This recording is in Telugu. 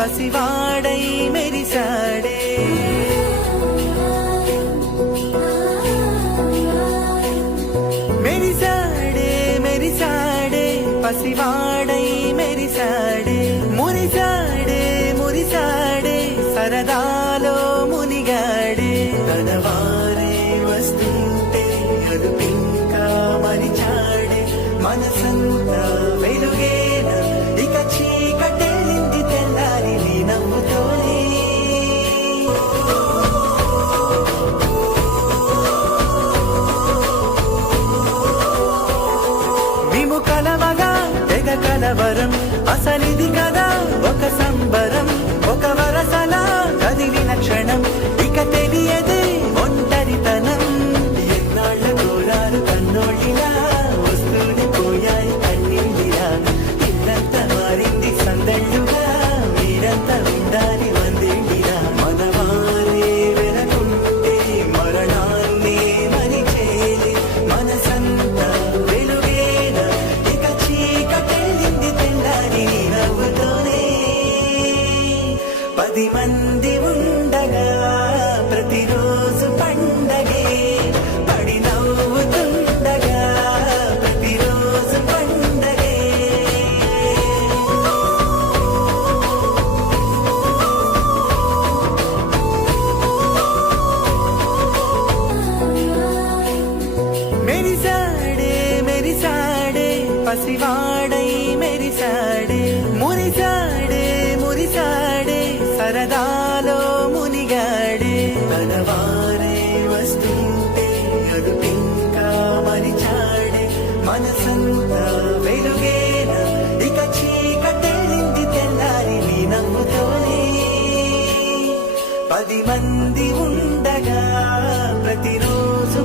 పసివాడై మెరిసాడే. మెరిసాడే మెరిసాడే పసివాడై మెరిసాడే. మురిసాడే మురిసాడే సరదాలో మునిగాడే. తనవారే వస్తుంటే అదుపింకా మరిచాడే. మనసంతా వెలుగేనా ఇక చీకటెళ్ళింది తెల్లారి నీ నవ్వుతోనే. మేము కలవగా తెగ కలవరం అసలిది కదా ఒక సంబరం. ఒక వరసలా కదిలిన క్షణం ఇక తెలియదే ఒంటరితనం. ఎన్నాళ్ళ కోరారు కన్నోళ్ళిలా వస్తూనే పోయాయి కన్నీళ్ళిలా. ఇల్లంతా మారింది సందళ్ళుగా మీరంతా ఉండాలి వందేళ్ళిలా. మనవారే వెనకుంటే మరణాన్నే మరిచేది. మనసంతా వెలుగేనా ఇక చీకటెళ్ళింది తెల్లారి నీ నవ్వుతోనే. 10 మంది ఉండగా ప్రతిరోజు పండగే. పడి నవ్వుతుండగా ప్రతిరోజు పండగే. మెరిసాడే మెరిసాడే పసివాడై మెరిసాడే. మురిసాడే మురిసాడే సరదాలో మునిగాడే. తనవారే వస్తుంటే అదుపింకా మరిచాడే. మనసంతా వెలుగేనా ఇక చీకటెళ్ళింది తెల్లారి నీ నవ్వుతోనే. 10 మంది ఉండగా ప్రతిరోజు